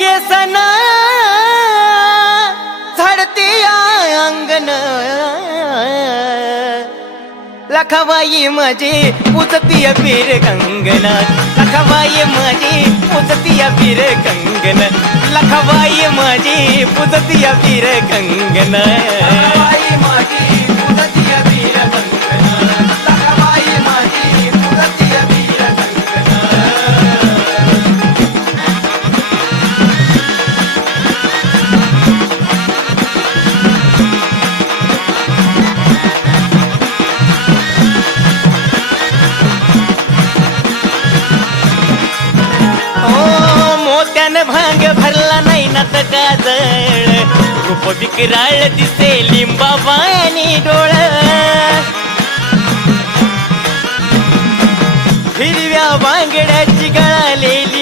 केसन झडती अंगण लखवाई माझी पुजती पीर कंगन लखवाई माझी पुजती पीर कंगन लखवाई माझी पुजती पीर कंगन लखवाई माझी पुजती पीर कंगन लखवाई माझी पुजती पीर कंगन भांग भरला नाही ना तर काजळ रूप विकराळ दिसे लिंबावानी डोळ हिरव्या बांगड्याची गळालेली